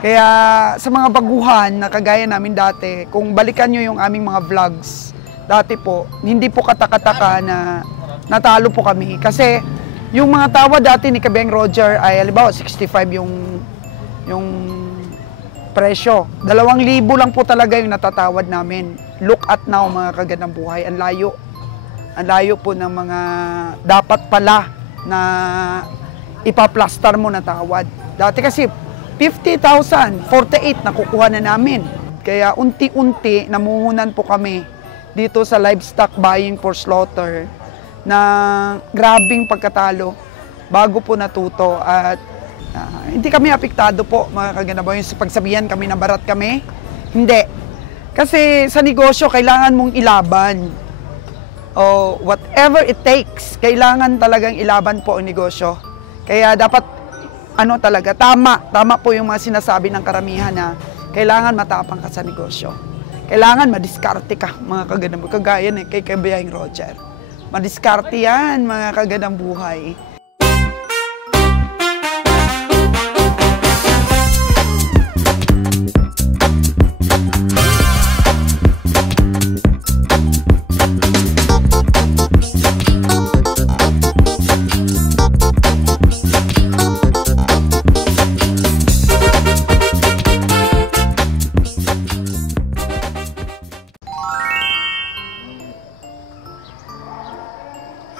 Kaya sa mga baguhan na kagaya namin dati, kung balikan nyo yung aming mga vlogs, dati po, hindi po katakataka na natalo po kami. Kasi yung mga tawa dati ni Kabeng Roger ay, halimbawa, 65 yung presyo. 2,000 lang po talaga yung natatawad namin. Look at now, mga kagandang buhay. Ang layo. Ang layo po ng mga dapat pala na ipaplastar mo na tawad. Dati kasi 50,000, 48 nakukuha na namin. Kaya unti-unti namuhunan po kami dito sa livestock buying for slaughter na grabing pagkatalo bago po natuto. At hindi kami apektado po, mga kaganabaw, yung pagsabihan kami na barat kami. Hindi. Kasi sa negosyo, kailangan mong ilaban. O whatever it takes, kailangan talagang ilaban po ang negosyo. Kaya dapat talaga, tama po yung mga sinasabi ng karamihan na kailangan matapang ka sa negosyo. Kailangan madiskarte ka, mga kagandang buhay. Kagaya kay Kabeng Roger. Madiskarte yan, mga kagandang buhay.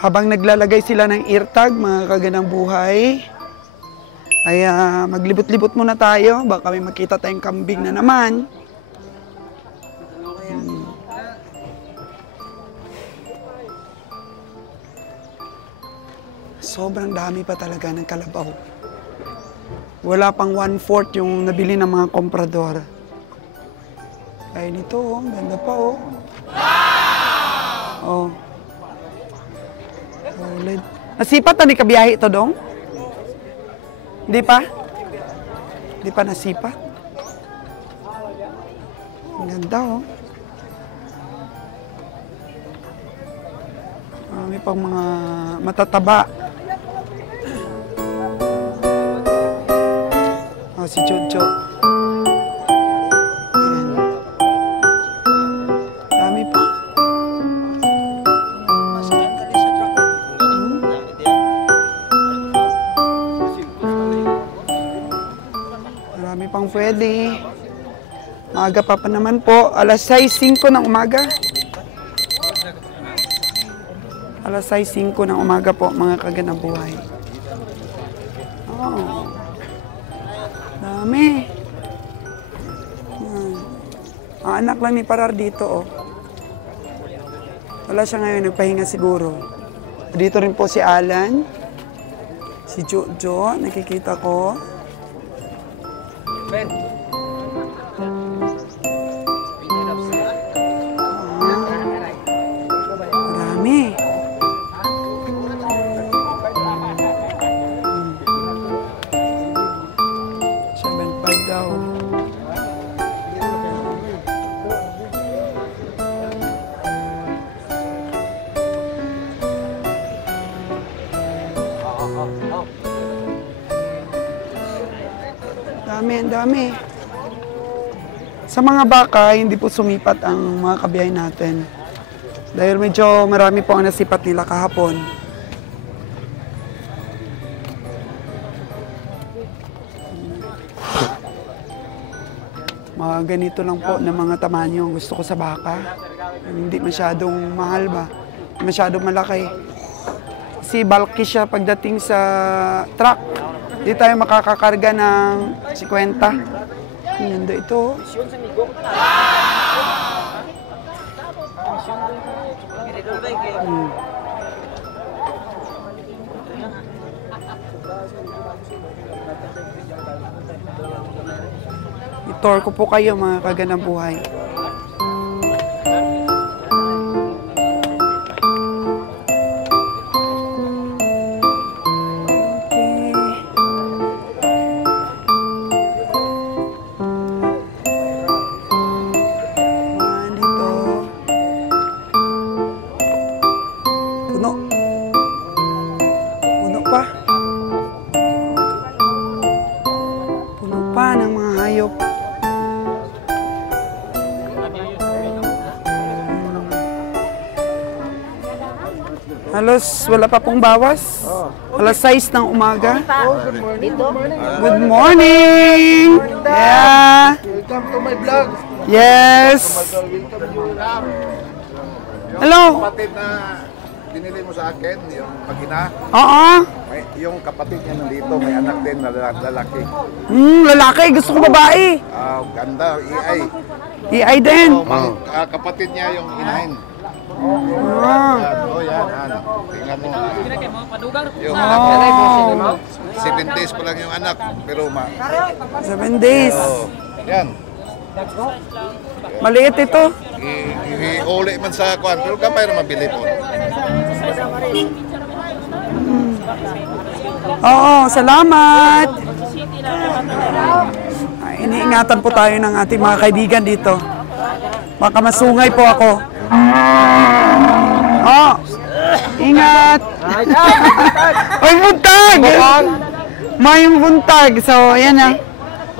Habang naglalagay sila ng eartag, mga kagandang buhay, ay maglibot-libot muna tayo. Baka may makita tayong kambing na naman. Sobrang dami pa talaga ng kalabaw. Wala pang 1/4 yung nabili ng mga komprador. Ay nito, oh, ganda pa, oh. Oh. Solid. Nasipat na ni kabiyahe ito, dong? Hindi pa? Hindi pa nasipat? Ang ganda, oh. May pang mga matataba. Oh, si Jojo. Dami pa. Marami pang pwede. Maaga pa naman po. Alas 6:05 ng umaga. Alas 6:05 ng umaga po, mga kagandang buhay. Oh. Dami. Ang anak lang ni Parar dito, oh. Wala siya ngayon, nagpahinga siguro. Dito rin po si Alan. Si Jojo, nakikita ko. Ben. Marami. Daw. Dami, ang dami. Sa mga baka, hindi po sumipat ang mga kabiyahe natin. Dahil medyo marami po ang nasipat nila kahapon. Mga ganito lang po na mga tamanyo ang gusto ko sa baka. Hindi masyadong mahal ba? Masyadong malaki. Kasi bulky siya pagdating sa truck. Hindi tayo makakakarga ng 50. Ganda ito. I-tour ko po kayo, mga kagandang buhay. Puno. Puno pa. Puno pa ng mga hayop. Halos wala pa pong bawas. Alas 6 ng umaga. Good morning! Yeah! Welcome to my vlog. Yes! Hello! Kapatid na binili mo sa akin, yung mag-ina. Oo. Yung kapatid niya nandito, may anak din na lalaki. Lalaki. Gusto ko babae. Ganda, EI. EI din. So, kapatid niya yung inahin. Ah. Yan. Tingnan mo. Yung Oh. 7 days pa lang yung anak, pero 7 days. yan. Maliit ito. Iuli man sa kwan, pero kamay na mabili po. Oo, salamat. Ay, iniingatan po tayo ng ating mga kaibigan dito. Baka masungay po ako. Oh, ingat. Ay, buntag! Mayong buntag. So, ayan na.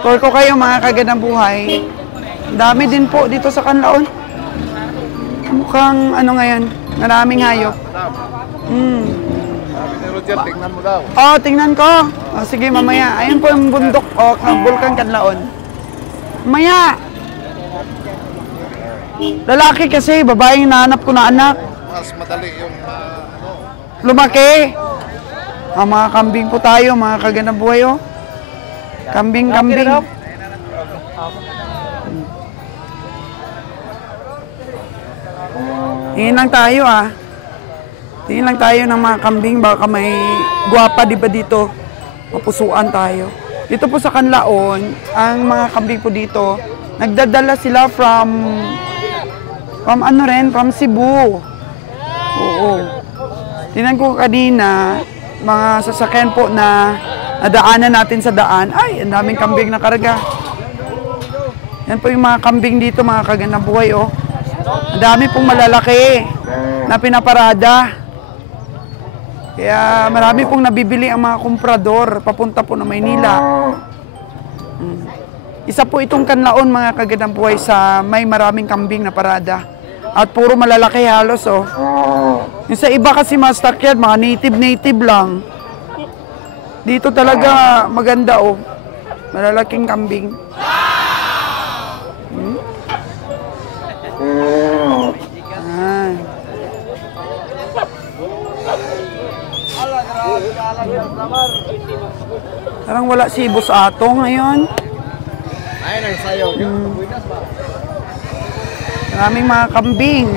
Tour ko kayo mga kagandang buhay. Ang dami din po dito sa Canlaon. Mukhang ano ngayon, maraming hayop. Sabi ni Roger, tingnan mo daw. Oh, tingnan ko. Oh, sige, mamaya. Ayun po yung bundok o Bulkan Canlaon. Mamaya. Lalaki kasi, babaeng hinahanap ko na anak. Mas madali yung Lumaki. Mga kambing po tayo, mga kagandang buhay, oh. Kambing. Tingin lang tayo, ah. Tingin lang tayo ng mga kambing, baka may gwapa, di ba dito? Mapusuan tayo. Dito po sa Canlaon, ang mga kambing po dito, nagdadala sila from Cebu. Oo. Tingnan ko kanina, mga sasakyan po na nadaanan natin sa daan. Ay, ang daming kambing na karga. Yan po yung mga kambing dito, mga kagandang buhay, oh. Ang dami pong malalaki na pinaparada. Kaya marami pong nabibili ang mga komprador papunta po na Maynila. Isa po itong Canlaon, mga kagandang buhay, sa may maraming kambing na parada. At puro malalaki halos, oh. Yung sa iba kasi mga stockyard, mga native lang. Dito talaga maganda, oh. Malalaking kambing. Ayan. Parang wala si Boss Ato ngayon. Maraming mga kambing.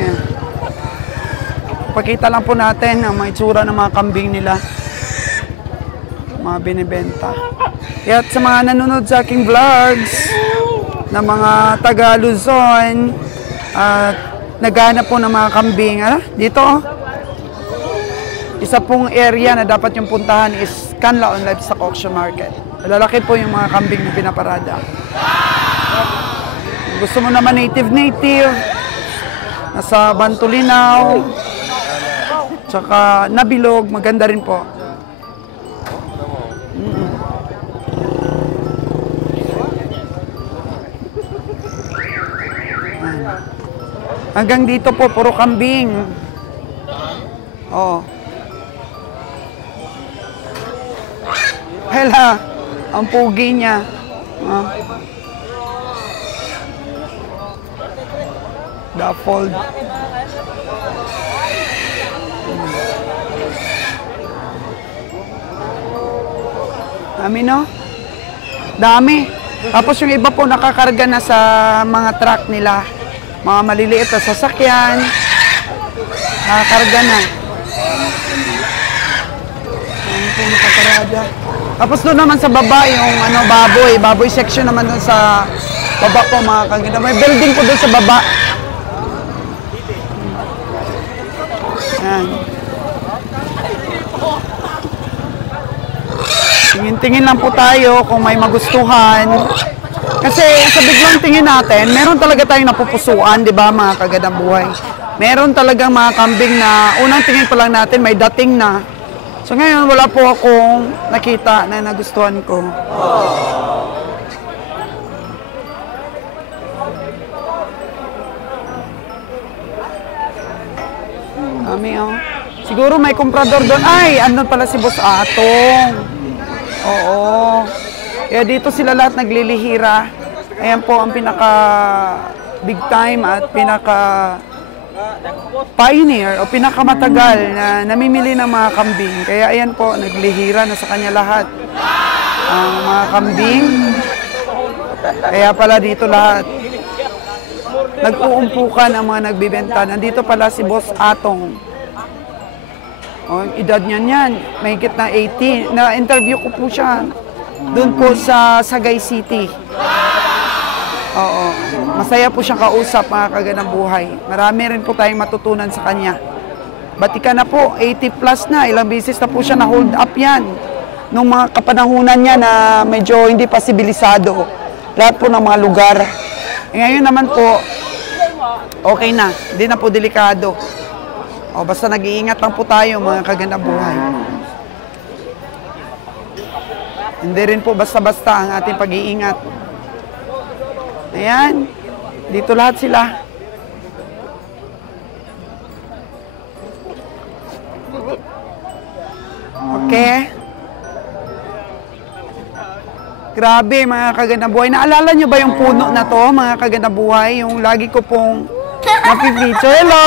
Pakita lang po natin ang mga itsura ng mga kambing nila. Mga binibenta. Kaya sa mga nanonood sa aking vlogs na mga taga Luzon at naghahanap po ng mga kambing, dito, oh. Isa pong area na dapat yung puntahan is Canlaon Livestock Auction Market. Malalaki po yung mga kambing na pinaparada. Kung gusto mo naman native, nasa Bantulinaw, tsaka Nabilog, maganda rin po. Hanggang dito po, puro kambing. Oh. Hela, ang pugi niya. Dappled. Dami, no? Dami. Tapos yung iba po nakakarga na sa mga truck nila. Mga maliliit na sasakyan. Nakakarga na. Ayan po nakaparada. Tapos doon naman sa baba, yung baboy section naman doon sa baba po, mga kaganda. May building po doon sa baba. Ayan. Tingin-tingin lang po tayo kung may magustuhan. Kasi sa biglang tingin natin, meron talaga tayong napupusuan, di ba, mga kagandang buhay. Meron talagang mga kambing na unang tingin pa lang natin, may dating na. So ngayon, wala po akong nakita na nagustuhan ko. Dami, oh. Siguro may komprador doon. Ay, andun pala si Boss Atong. Oo. Kaya dito sila lahat naglilihira. Ayan po ang pinaka big time at pinaka pioneer o pinakamatagal na namimili ng mga kambing. Kaya ayan po, naglihira na sa kanya lahat ang mga kambing. Kaya pala dito lahat nag-uumpukan ang mga nagbibenta. Nandito pala si Boss Atong. O, edad niya niyan, may higit na 80. Na-interview ko po siya doon po sa Sagay City. Oo. Masaya po siyang kausap, mga kaganang buhay. Marami rin po tayong matutunan sa kanya. Batika na po, 80 plus na. Ilang beses na po siya na-hold up yan. Nung mga kapanahunan niya na medyo hindi pa sibilisado. Lahat po ng mga lugar. Ngayon naman po, okay na. Hindi na po delikado. O, basta nag-iingat lang po tayo, mga kaganang buhay. Hindi rin po basta-basta ang ating pag-iingat. Ayan. Dito lahat sila. Okay. Grabe, mga kagandang buhay. Naalala nyo ba yung puno na to, mga kagandang buhay? Yung lagi ko pong napi-feature. Hello!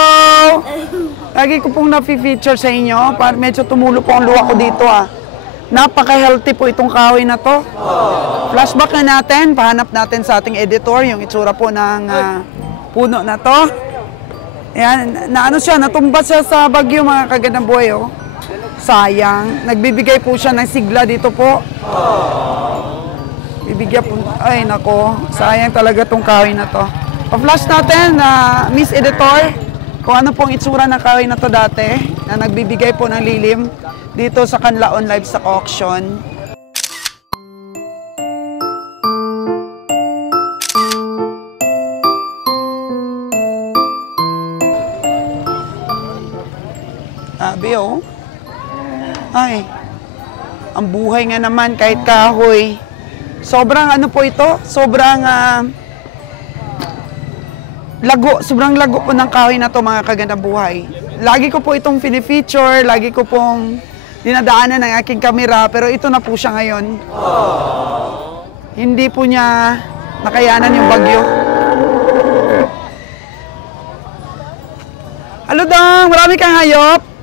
Lagi ko pong napi-feature sa inyo. Medyo tumulo po ang luha ko dito, ah. Napaka-healthy po itong kahoy na to. Flashback na natin, pahanap natin sa ating editor yung itsura po ng puno na to. Ayan, naano siya, natumba siya sa bagyo, mga kagandang buhay, oh. Sayang, nagbibigay po siya ng sigla dito po. Bibigyan po, ay nako, sayang talaga itong kahoy na to. Pa-flash natin, Miss Editor, kung ano pong itsura ng kahoy na to dati, na nagbibigay po ng lilim dito sa Canlaon Livestock Auction. Sabi, oh. Ay, ang buhay nga naman kahit kahoy. Sobrang ano po ito? Sobrang lago. Sobrang lago po ng kahoy na to, mga kagandang buhay. Lagi ko po itong fini-feature, lagi ko pong dinadaanan ng aking kamera, pero ito na po siya ngayon. Hindi po niya nakayanan yung bagyo. Hello, Dong! Marami kang hayop?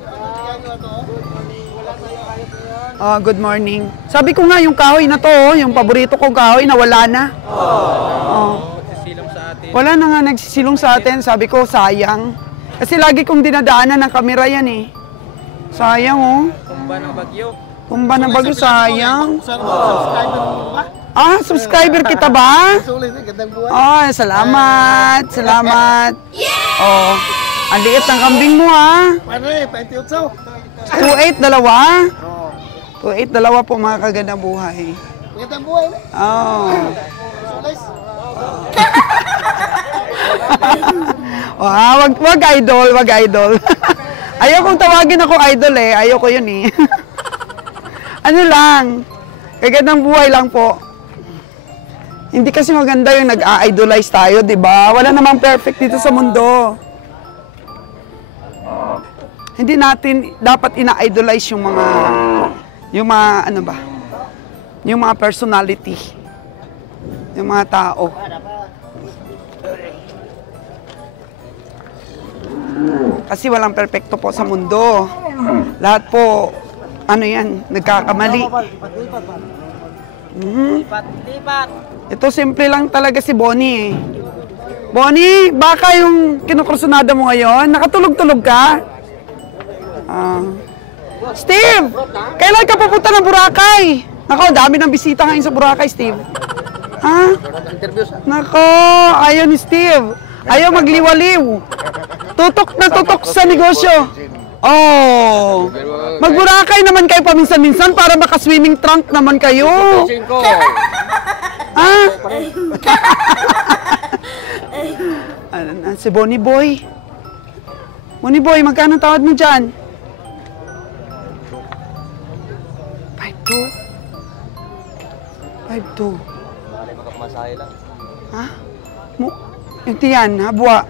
Oh, good morning. Sabi ko nga, yung kahoy na to, yung paborito kong kahoy, nawala na. Oh. Wala na nga nagsisilong sa atin. Sabi ko, sayang. Kasi lagi kong dinadaanan ng kamera yan, eh. Sayang, oh. Tumba ng bagyo. Tumba ng bagyo, sayang. Ah, subscriber kita ba? Oh, salamat. Salamat. Oh, ang liit ng kambing mo, ha? 2.8, dalawa? 2.8, dalawa po, mga kagandang buhay. Magandang buhay na. Oh. Wag idol, wag idol. Ayaw kong tawagin ako idol, eh. Ayaw ko yun, eh. Ano lang, kagandang buhay lang po. Hindi kasi maganda yung nag-a-idolize tayo, di ba? Wala namang perfect dito sa mundo. Hindi natin dapat ina-idolize yung mga ano ba? Yung mga personality. Yung mga tao. Kasi walang perpekto po sa mundo. Lahat po, ano yan, nagkakamali. Lipat. Ito simple lang talaga si Bonnie, eh. Bonnie, baka yung kinukrusunada mo ngayon, nakatulog-tulog ka? Steve, kailan ka pupunta ng Boracay? Nako, dami ng bisita ngayon sa Boracay, Steve. Ha? Nako, ayaw ni Steve. Ayaw magliwaliw. Tutok na tutok sa negosyo. Oh. Mag-Boracay naman kayo paminsan-minsan para maka-swimming trunk naman kayo. Ha? Si Bonnie Boy. Bonnie Boy, magkano tawad mo dyan? 5'2". Makapamasahe lang. Ha? Yung tiyan, habwa.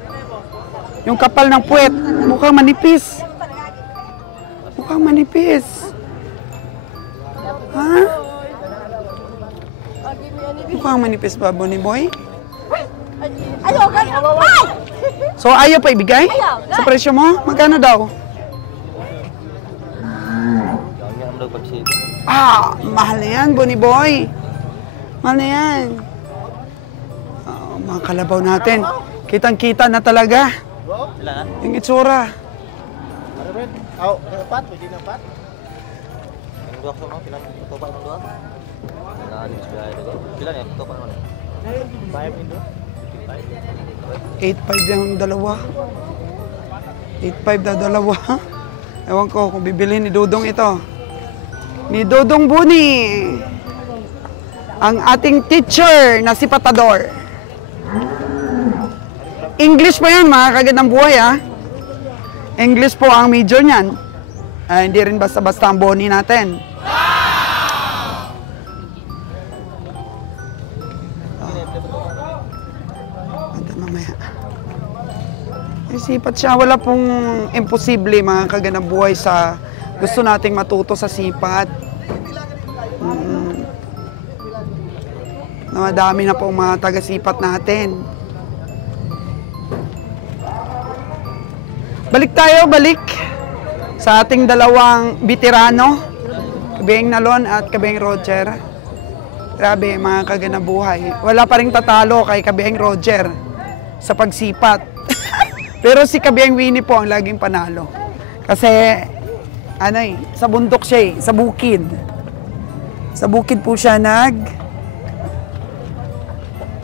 Yung kapal ng puwet, mukhang manipis. manipis. Ha? Mukhang manipis ba, Bonnie Boy? Ayaw, ganyan. Ay! So, ayaw pa ibigay? Sa presyo mo? Magkano daw? Ganyan ang pagsipo. Mahal na yan, Bonnie Boy. Mahal na yan. Mga kalabaw natin. Kitang-kita na talaga. Sila na? Yung itsura. Pwede na pat? Ang duwak sa mga, pilang ito pa ng duwak? Naanin sa biyahe ito. Pilang yan, ito pa naman. 5 ito? 8.5 yung dalawa. 8.5 na dalawa. Ewan ko kung bibilhin ni Dudong ito. Ni Dudong Buni. Ang ating teacher na si Patador. English po yan, mga kagandang buhay ha. English po ang major niyan. Hindi rin basta-basta ang boni natin. Mamaya. Sipat siya. Wala pong imposible mga kagandang buhay sa gusto nating matuto sa sipat. Madami na po mga taga-sipat natin. Balik tayo, balik sa ating dalawang veterano, Kabeng Nalon at Kabeng Roger. Grabe, mga kagandang buhay. Wala pa rin tatalo kay Kabeng Roger sa pagsipat. Pero si Kabeng Winnie po ang laging panalo. Kasi, sa bundok siya sa bukid. Sa bukid po siya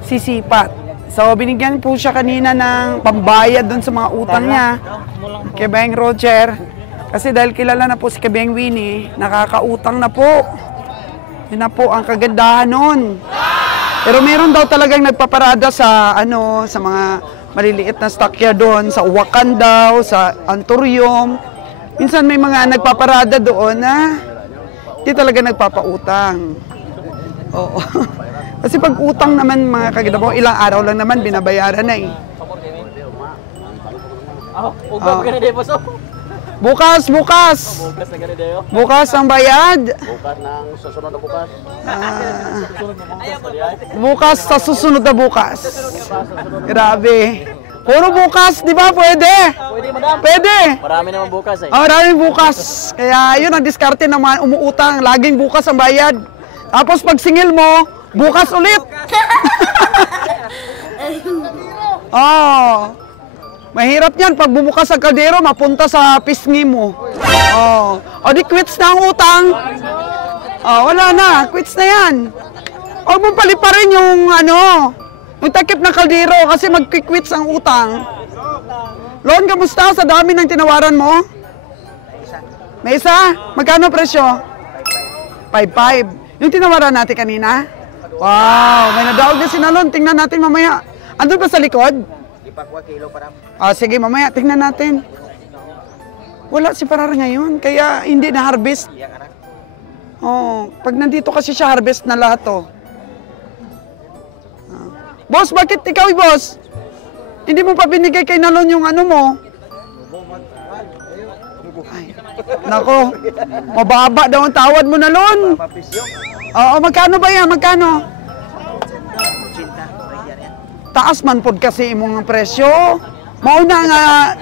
sisipat. So, binigyan po siya kanina ng pambayad doon sa mga utang niya. Kay Kabeng Roger. Kasi dahil kilala na po si Kabeng Winnie, nakakautang na po. Yun na po ang kagandahan nun. Pero meron daw talagang nagpaparada sa mga maliliit na stockyard doon, sa Uwakan daw, sa Anturium. Minsan may mga nagpaparada doon na hindi talaga nagpapautang. Oo. Kasi pag utang naman mga kagandang, ilang araw lang naman binabayaran na eh. Ugab ka na din po so. Bukas! Bukas na gano'n dayo. Bukas ang bayad. Bukas ng susunod na bukas. Bukas sa susunod na bukas. Grabe. Puro bukas, di ba? Pwede. Pwede, madam. Pwede. Marami naman bukas eh. Maraming bukas. Kaya yun ang diskarte naman, umuutang. Laging bukas ang bayad. Tapos pag singil mo, bukas ulit. Oh. Mahirap yan. Pag bumukas ang kaldero, mapunta sa pisngi mo. Oh. O di quits na ang utang. Oh, wala na. Quits na yan. Huwag mong paliparin yung yung takip ng kaldero kasi mag-quits ang utang. Lon, kamusta sa dami ng tinawaran mo? May isa? Magkano presyo? 5.5. Yung tinawaran natin kanina? Wow, may nadaog na si Nalon. Tingnan natin mamaya. Andun pa sa likod? Ipakwa kilo para. Sige, mamaya. Tingnan natin. Wala si Parar ngayon. Kaya hindi na-harvest. Pag nandito kasi siya, harvest na lahat to. Boss, bakit ikaw, boss? Hindi mo pa binigay kay Nalon yung mo? Ay, nako, mababa daw ang tawad mo, Nalon. Oo, magkano ba yan? Magkano? Taas man pod kasi imong presyo. Mauna nga,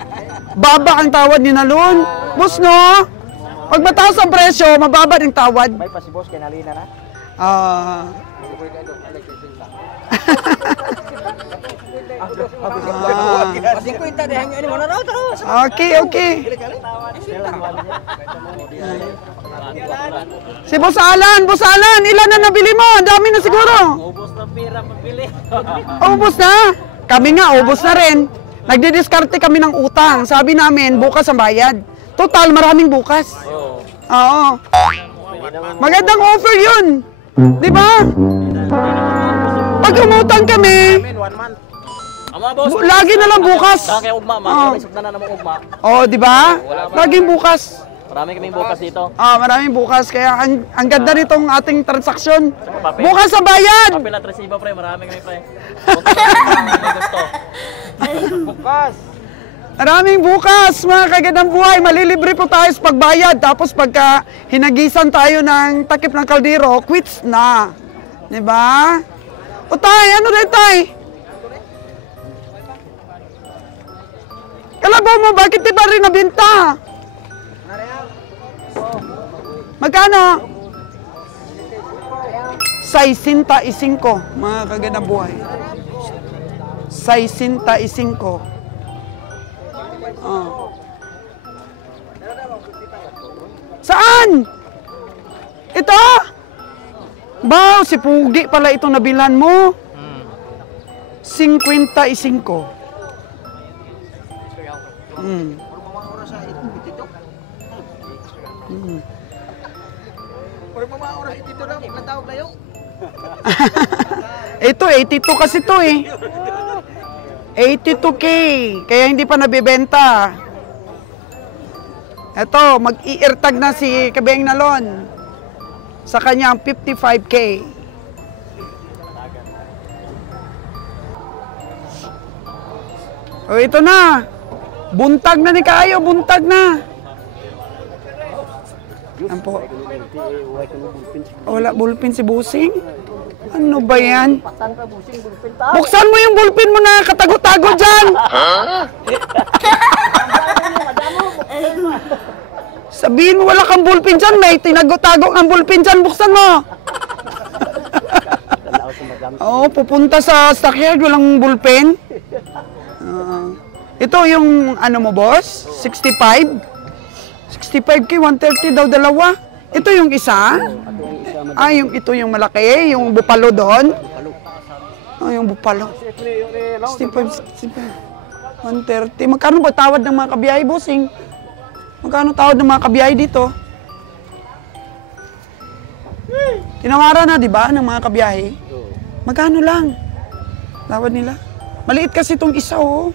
baba ang tawad ni Nalon. Boss, no? Pag mataas ang presyo, mababa ang tawad. May pa si boss kay nalina na. Okay. Si Boss Alan, ilan na nabili mo? Ang dami na siguro. Ubos na pira pagpili. Ubos na? Kami nga, ubos na rin. Nagdidiskarte kami ng utang. Sabi namin, bukas ang bayad. Total, maraming bukas. Oo. Magandang offer yun. Di ba? Pag umutang kami, lagi na lang bukas. Kaya ugma, may sugna na namang ugma. Di ba? Laging bukas. Marami kaming bukas dito. Maraming bukas. Kaya ang ganda nitong ating transaksyon. Bukas sa bayad! Papel at resibo, pre. Marami kami, pre. Gusto. Bukas. Maraming bukas, mga kagandang buhay. Malilibre po tayo sa pagbayad. Tapos pagka hinagisan tayo ng takip ng kaldero, quits na. Diba? O tay, ano rin tay? Kalabaw mo, bakit di pa rin nabinta? Magkano? 65, mga kagandang buhay. 65. Oh. Saan? Ito? Ba, si Pugi pala itong nabilhan mo. 55. Ito, 82 kasi to eh. 82K. Kaya hindi pa nabibenta. Ito, mag-i-eartag na si Kabeng Nalon sa kanyang 55K. O, ito na. Buntag na ni Kayo, buntag na. Yan po. Wala bulpin si Busing? Ano ba yan? Buksan mo yung bulpin mo na katago-tago dyan! Sabihin mo wala kang bulpin dyan, may tinago-tago ang bulpin dyan, buksan mo! Oo, pupunta sa stockyard, walang bulpin. Ito yung ano mo, boss? 65? 65K, 130 daw dalawa. Ito yung isa? Ah, ito yung malaki, yung bupalo doon. Ah, yung bupalo. 65, 130. Magkano ba tawad ng mga kabiyahe, bossing? Magkano tawad ng mga kabiyahe dito? Tinawaran na, di ba, ng mga kabiyahe? Magkano lang? Tawad nila? Maliit kasi itong isa, oh.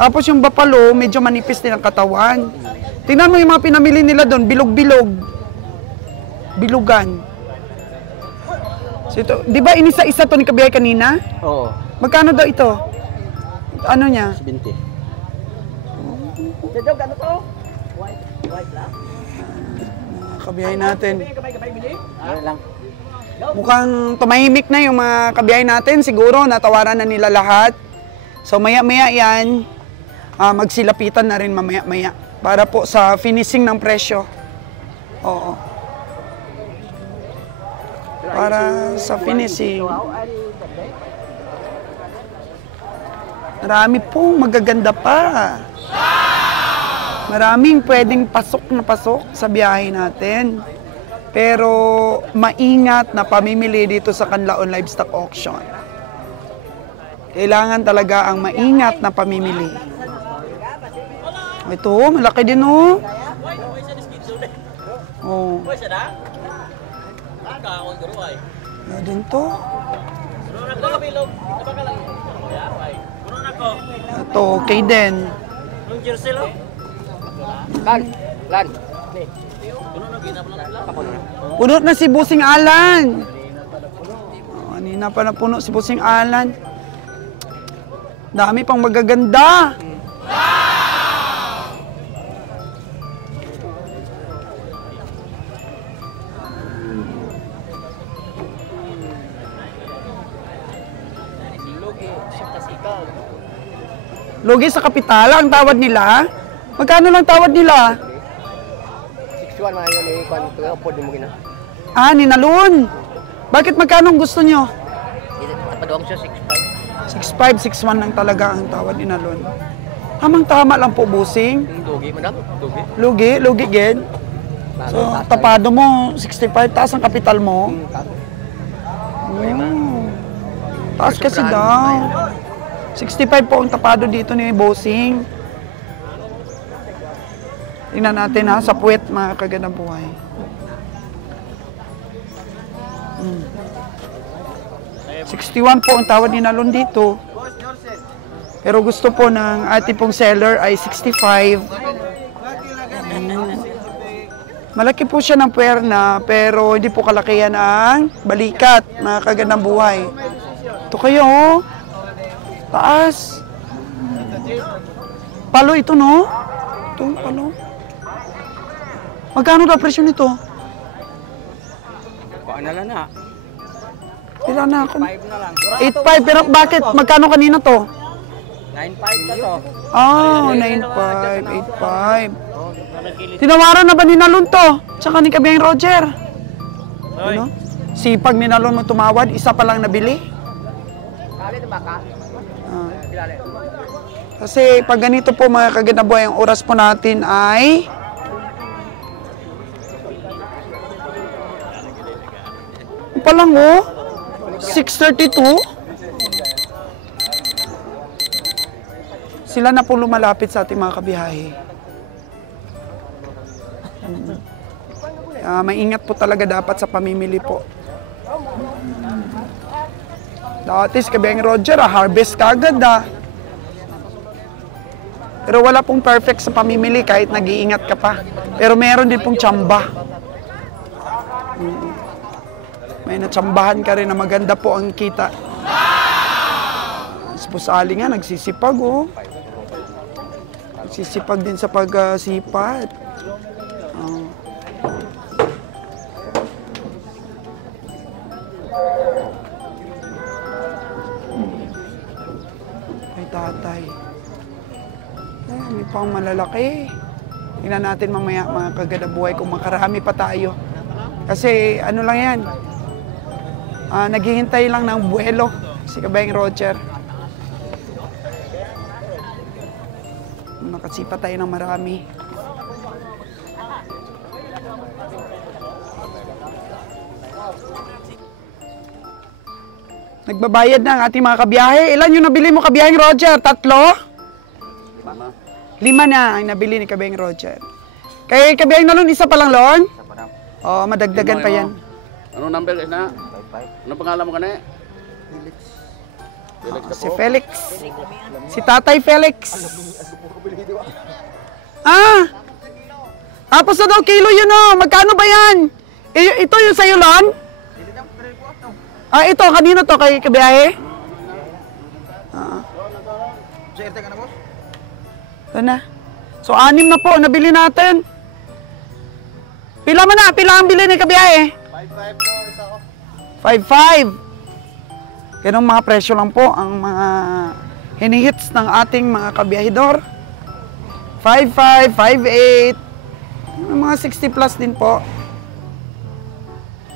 Tapos yung bupalo, medyo manipis din ang katawan. Tingnan mo yung mga pinamili nila doon, bilog-bilog. Bilugan. So ito, di ba inisa-isa to ni Kabiyay kanina? Oo. Magkano daw ito? Ano niya? 20. Jadog, ano to? White lang? Kabiyay natin. Ano lang? Mukhang tumahimik na yung mga kabiyay natin. Siguro natawaran na nila lahat. So maya-maya yan, magsilapitan na rin mamaya-maya. Para po sa finishing ng presyo. Oo. Para sa finishing. Marami pong magaganda pa. Maraming pwedeng pasok na pasok sa biyahe natin. Pero maingat na pamimili dito sa Canlaon Livestock Auction. Kailangan talaga ang maingat na pamimili. Ito, malaki din oh. Oh. Ano din to? Ito, okay din. Lan. Puno na si Busing Alan. Oh, kanina pa na puno si Busing Alan. Dami pang magaganda. Lugi sa kapitala ang tawad nila. Magkano lang tawad nila? 61 mga yun eh. Kung upod mo gina. Ah, ninalun. Bakit magkano ang gusto nyo? Tapadoong siya 6.5, 65. 6.1 lang talaga ang tawad ninalun. Tama lang po, Busing. Lugi, madam. Lugi, gen. So, tapado mo, 65, taas ang kapital mo. Taas kasi daw. 65 po ang tapado dito ni Bossing. Tingnan natin ha, sa puwet mga kagandang buhay. 61 po ang tawad ni Nalon dito. Pero gusto po ng ating pong seller ay 65. Malaki po siya ng puwerna, pero hindi po kalakihan ang balikat, mga kagandang buhay. Ito kayo, oh. Taas. Palo ito, no? Ito, palo. Magkano daw presyo nito? Baka na lang na. Pila na ako. 5 na lang. 8.5, pero bakit? Magkano kanina to? 9.5 na to. Oh, 9.5, 8.5. Tinawaran na ba ni Nalon to? Tsaka ni Kabiyang Roger? Ano? Sipag ni Nalon mo tumawad, isa pa lang nabili? Ah. Kasi pag ganito po mga kaganaboy, ang oras po natin ay pa lang oh, 6:32. Sila na po lumalapit sa ating mga kabiyahe. Maingat po talaga dapat sa pamimili po. Dati si Kabiyang Roger, harvest kagad Pero wala pong perfect sa pamimili kahit nag-iingat ka pa. Pero meron din pong tsamba. May natsambahan ka rin na maganda po ang kita. Pusali nga, nagsisipag oh. Nagsisipag din sa pagsipat. May tatay. May pang malalaki. Tingnan natin mamaya mga kaganabuhay kung makarami pa tayo. Kasi ano lang yan, naghihintay lang ng buwelo si Kabiyang Roger. Nakasipa tayo ng marami. Nagbabayad na ang ating mga kabiyahe. Ilan yung nabili mo, Kabiyang Roger? 3? 5 na ang nabili ni Kabiyang Roger. Kay Kabiyang Nalon, isa pa lang, Lon? Isa pa lang. Oo, madagdagan pa yan. Ano number na? 5-5. Ano pangalan mo ka na? Si Felix. Si Tatay Felix. Tapos na daw kilo yun oh. Magkano ba yan? Ito yung sa'yo, Lon? Ito. Kanino to kay Kabiyahe? Ito na. So, 6 na po. Nabili natin. Pila mo na. Pila ang bili ni Kabiyahe? 5-5 to, isa ko. 5.5. Ganong mga presyo lang po ang mga hinihits ng ating mga kabiyahidor. 5.5, 5.8. Mga 60 plus din po.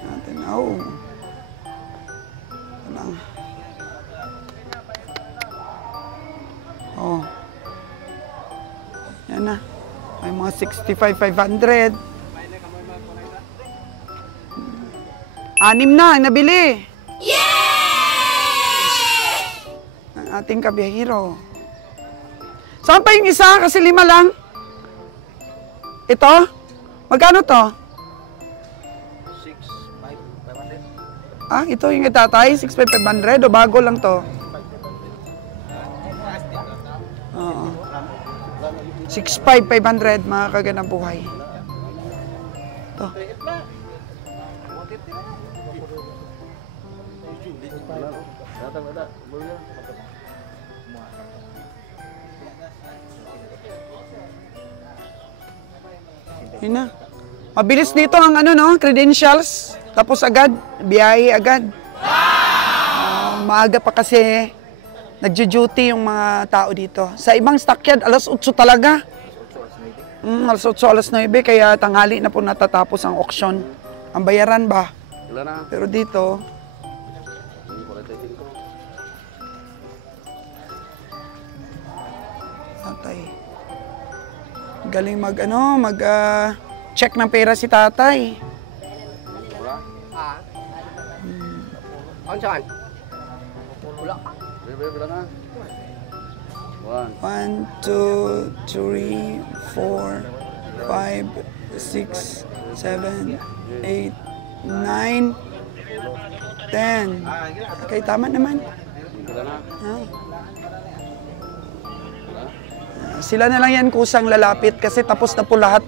Natin, oh. Oh. Yan na. May mga 65, 500. 6 na ang nabili. Ang ating kabiyahiro. Saan pa yung isa? Kasi 5 lang. Ito? Magkano to? 6-5-500. Ito yung itatay? 6,500 o bago lang to? Oo. 6,500 mga kaganang buhay. Ito. Yun na. Mabilis dito ang ano no, credentials. Tapos agad, biyahe agad. Maaga pa kasi nagjo-duty yung mga tao dito. Sa ibang stockyard, alas 8 talaga. Alas 8, alas 9, kaya tanghali na po natatapos ang auction. Ang bayaran ba? Pero dito, tatay. Galing check ng pera si tatay. Ang saan? Wala. 1, 2, 3, 4, 5, 6, 7, 8, 9, 10. Okay, tama naman. Sila na lang yan kusang lalapit kasi tapos na po lahat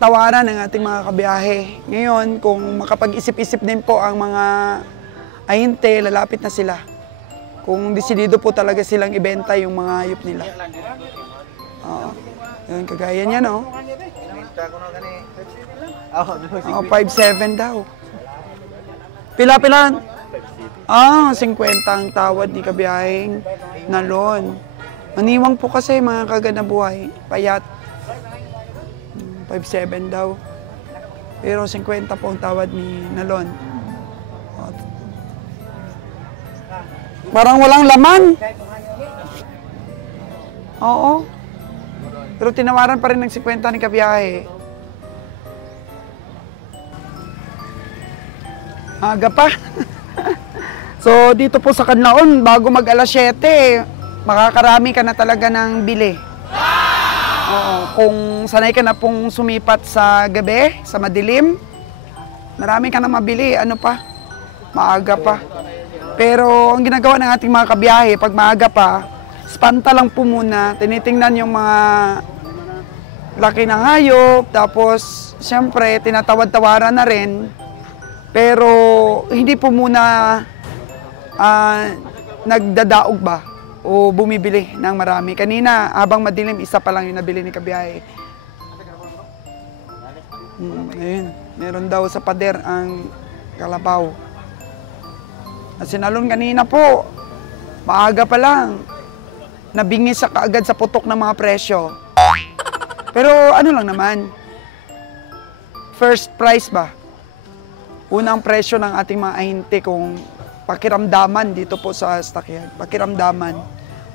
tawaran ng ating mga kabiyahe. Ngayon, kung makapag-isip-isip din po ang mga ahinte, lalapit na sila. Kung desidido po talaga silang ibenta yung mga hayop nila. Oo. Yun, kagaya niya, no? Oh, 5.7 daw. Pila-pila? 50 ang tawad ni kabiyahing Nalon. Maniwang po kasi mga kaganabuhay. Payat. 5.7 daw. Pero 50 po ang tawad ni Nalon. Parang walang laman. Oo. Pero tinawaran pa rin ng 50 ni kabiyahe. Aga pa. So, dito po sa Canlaon, bago mag alas 7, makakarami ka na talaga ng bili. Oo. Kung sanay ka na pong sumipat sa gabi, sa madilim, marami ka na mabili. Ano pa? Maaga pa. Pero ang ginagawa ng ating mga kabiyahe, pag maaga pa, spanta lang po muna, tinitingnan yung mga laki ng hayop, tapos siyempre tinatawad-tawaran na rin, pero hindi po muna nagdadaog ba o bumibili ng marami. Kanina, habang madilim, isa pa lang yung nabili ni kabiyahe. Ayun, meron daw sa pader ang kalabaw. At sinalon kanina po, maaga pa lang, nabingis sa kaagad sa putok ng mga presyo. Pero ano lang naman, first price ba? Unang presyo ng ating mga ahente kung pakiramdaman dito po sa stockyard, pakiramdaman.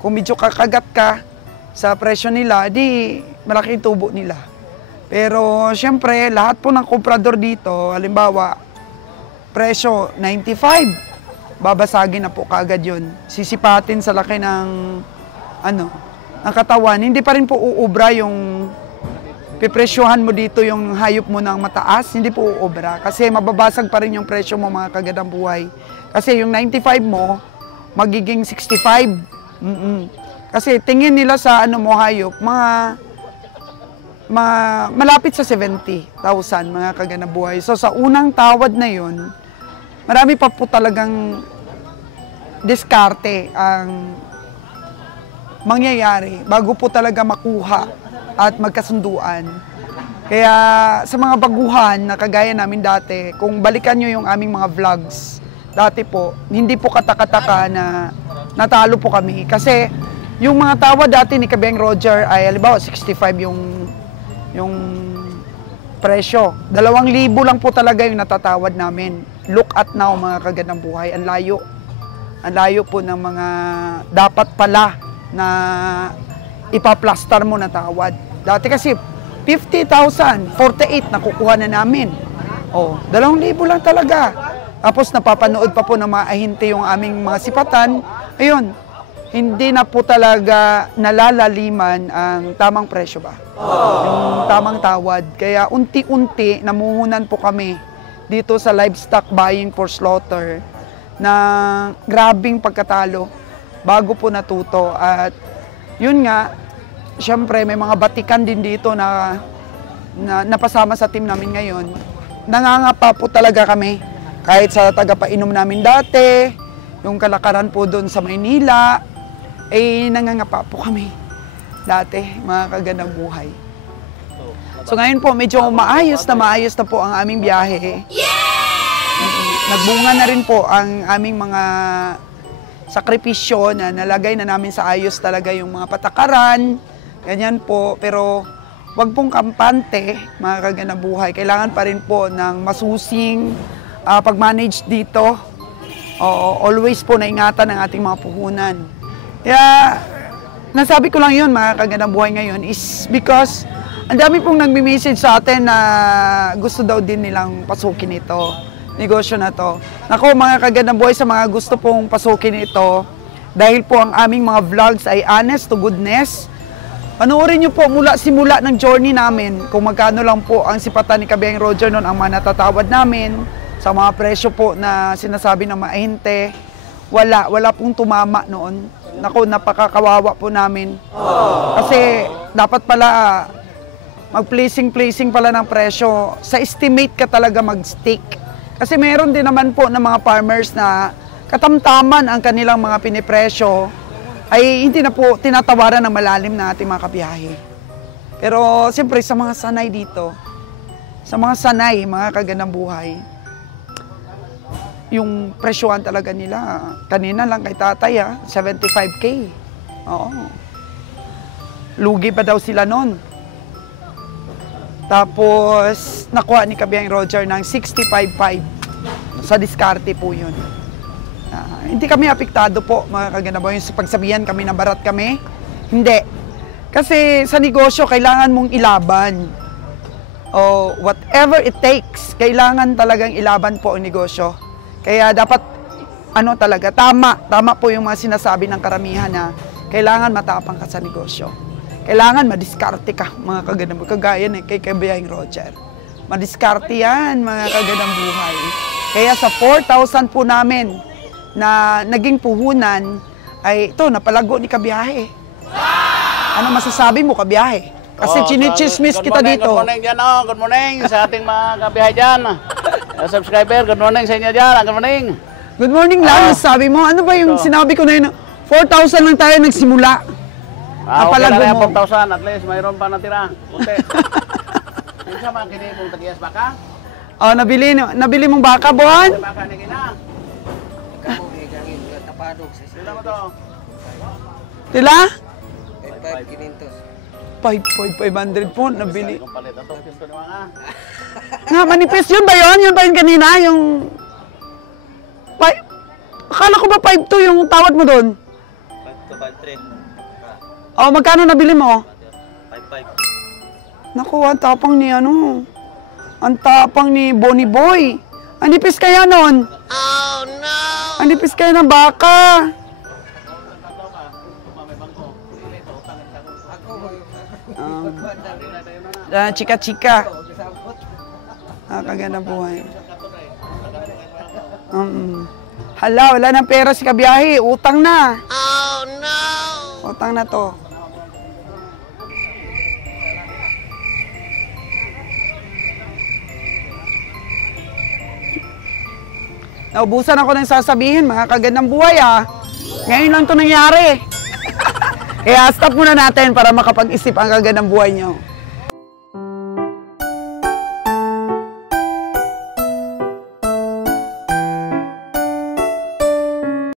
Kung medyo kakagat ka sa presyo nila, di malaki yung tubo nila. Pero siyempre, lahat po ng komprador dito, halimbawa, presyo 95. Babasagin na po kaagad yun. Sisipatin sa laki ng, ng katawan. Hindi pa rin po uubra yung pipresyohan mo dito yung hayop mo ng mataas. Hindi po uubra. Kasi mababasag pa rin yung presyo mo mga kagadang buhay. Kasi yung 95 mo, magiging 65. Kasi tingin nila sa mo hayop, malapit sa 70,000 mga kagadang buhay. So sa unang tawad na yun, marami pa po talagang diskarte ang mangyayari bago po talaga makuha at magkasunduan. Kaya sa mga baguhan na kagaya namin dati, kung balikan nyo yung aming mga vlogs, dati po, hindi po katakataka na natalo po kami. Kasi yung mga tawad dati ni Kabeng Roger ay, halimbawa, 65 yung presyo. 2,000 lang po talaga yung natatawad namin. Look at now mga kagandang buhay, ang layo. Ang layo po ng mga dapat pala na ipaplastar mo na tawad. Dati kasi 50,000, 48 nakukuha na namin. Oh, 2,000 lang talaga. Tapos napapanood pa po ng mga ahinte yung aming mga sipatan. Ayun, hindi na po talaga nalalaliman ang tamang presyo ba? Yung tamang tawad. Kaya unti-unti namuhunan po kami dito sa livestock buying for slaughter na grabing pagkatalo bago po natuto. At yun nga, syempre may mga batikan din dito na napasama sa team namin ngayon. Nangangapa po talaga kami kahit sa tagapainom namin dati, yung kalakaran po doon sa Maynila, nangangapa po kami dati, mga kagandang buhay. So ngayon po, medyo maayos na po ang aming biyahe. Nagbunga na rin po ang aming mga sakripisyo na nalagay na namin sa ayos talaga yung mga patakaran, ganyan po. Pero wag pong kampante, mga kagandang buhay. Kailangan pa rin po ng masusing pag-manage dito. Always po naingatan ng ating mga puhunan. Kaya nasabi ko lang yun, mga kagandang buhay ngayon, is because ang dami pong nagme-message sa atin na gusto daw din nilang pasukin ito, negosyo na to. Nako mga kagandang buhay, sa mga gusto pong pasukin ito, dahil po ang aming mga vlogs ay honest to goodness, panoorin nyo po simula ng journey namin, kung magkano lang po ang sipatan ni Kabeng Roger noon, ang mga natatawad namin, sa mga presyo po na sinasabi ng mga ahente, wala pong tumama noon. Nako, napakakawawa po namin. Kasi dapat pala mag-placing pala ng presyo. Sa estimate ka talaga mag-stick. Kasi meron din naman po ng mga farmers na katamtaman ang kanilang mga pinipresyo, ay hindi na po tinatawaran ng malalim na ating mga kabiyahe. Pero siyempre sa mga sanay dito, sa mga sanay, mga kagandang buhay, yung presyohan talaga nila, kanina lang kay tatay 75K. Oo. Lugi pa daw sila nun. Tapos, nakuha ni Kabiyahing Roger ng 65.5. Sa diskarte po yun. Hindi kami apektado po, mga kagandang buhay. Sa pagsabihan kami na barat kami, hindi. Kasi sa negosyo, kailangan mong ilaban. O whatever it takes, kailangan talagang ilaban po ang negosyo. Kaya dapat, talaga, tama po yung mga sinasabi ng karamihan na kailangan matapang ka sa negosyo. Kailangan madiskarte ka, mga kagandang buhay. Kagaya kay Kabiyahing Roger. Madiskarte yan, mga kagandang buhay. Kaya sa 4,000 po namin na naging puhunan, ay ito, napalago ni Kabiyahe. Ano masasabi mo, Kabiyahe? Kasi chinichismis kita dito. Good morning dyan, good morning sa ating mga kabiyahe dyan. Subscriber, good morning sa inyo dyan, good morning. Good morning lang, sabi mo. Ano ba yung sinabi ko na yun? 4,000 lang tayo nagsimula. Okay lang yan, 4,000, at least mayroon pa natira. Kunti. Yung sa mga kini mong tagiyas baka? Nabili mong baka, Buwan? Baka na gina. Sila mo to? Tila? 5,500. 5,500 po, nabili. Kung palit ang tong pisto ni mga. Nga, manifest yun ba yun? Yun ba yun kanina? Yung... Akala ko ba 5,2 yung tawad mo doon? 5,253. Oh, magkano nabili mo? 5,500. Naku, ang tapang ni ang tapang ni Bonnie Boy. Ang nipis kaya nun? Oh, no! Ang nipis kaya ng baka. Chika-chika. Kaganda buhay. Hala, wala ng pera si Kabiyahe. Utang na. Oh, no! Utang na to. Naubusan ako ng sasabihin, mga kagandang buhay Ngayon lang ito nangyari. Kaya stop muna natin para makapag-isip ang kagandang buhay nyo.